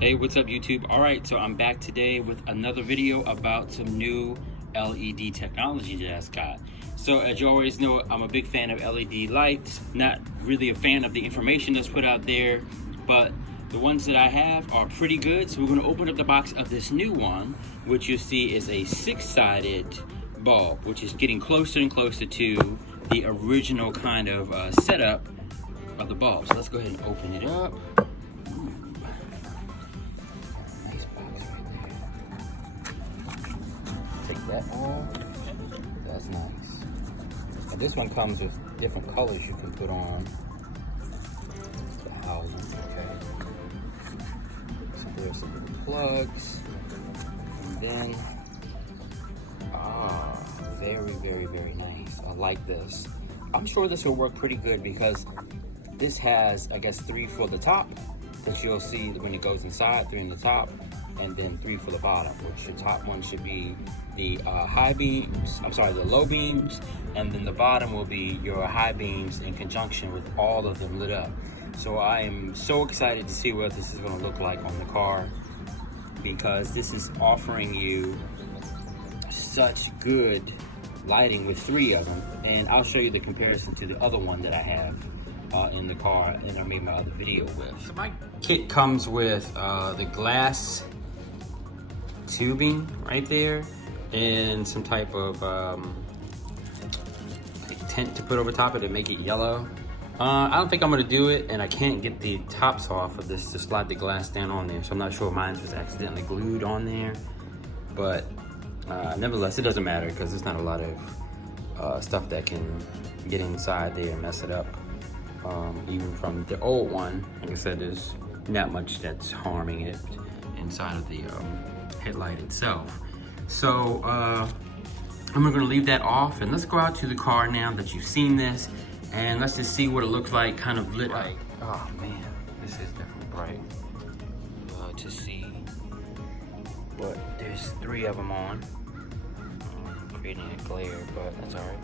Hey, what's up YouTube? Alright, so I'm back today with another video about some new LED technology that I got. So as you always know, I'm a big fan of LED lights. Not really a fan of the information that's put out there, but the ones that I have are pretty good. So we're going to open up the box of this new one, which you see is a 6-sided bulb, which is getting closer and closer to the original kind of setup of the bulb. So let's go ahead and open it up. Take that off. That's nice. And this one comes with different colors you can put on. The housing, okay. So there's some little plugs. And then, very, very, very nice. I like this. I'm sure this will work pretty good because this has, I guess, 3 for the top, that you'll see when it goes inside, 3 in the top, and then 3 for the bottom, which the top one should be the the low beams, and then the bottom will be your high beams in conjunction with all of them lit up. So I am so excited to see what this is going to look like on the car, because this is offering you such good lighting with 3 of them, and I'll show you the comparison to the other one that I have in the car and I made my other video with. So my kit comes with the glass tubing right there and some type of tint to put over top of it to make it yellow. I don't think I'm gonna do it, and I can't get the tops off of this to slide the glass down on there, so I'm not sure mine was accidentally glued on there, but nevertheless it doesn't matter because there's not a lot of stuff that can get inside there and mess it up. Even from the old one, like I said, there's not much that's harming it inside of the headlight itself. So I'm gonna leave that off, and let's go out to the car now that you've seen this, and let's just see what it looks like kind of lit up. Oh man, this is definitely bright to see, but there's 3 of them on, creating a glare, but that's all right.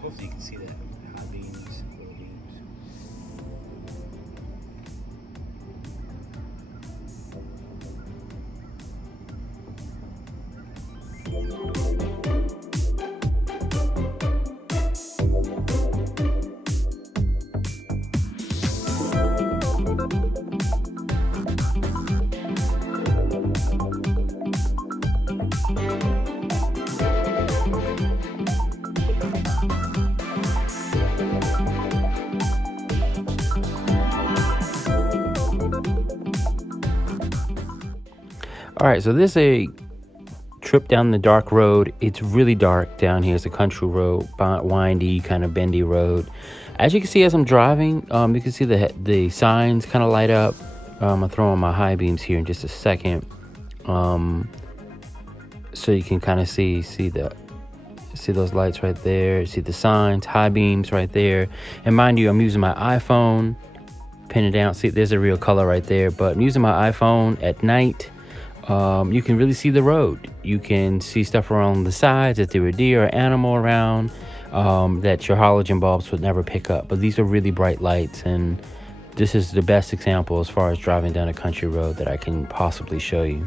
Hopefully you can see that. High beams, low beams. All right, so this is a trip down the dark road. It's really dark down here. It's a country road, windy, kind of bendy road. As you can see, as I'm driving, you can see the signs kind of light up. I'm gonna throw on my high beams here in just a second, so you can kind of see those lights right there. See the signs, high beams right there. And mind you, I'm using my iPhone, pin it down. See, there's a real color right there. But I'm using my iPhone at night. You can really see the road. You can see stuff around the sides, if there were deer or animal around, that your halogen bulbs would never pick up. But these are really bright lights, and this is the best example as far as driving down a country road that I can possibly show you.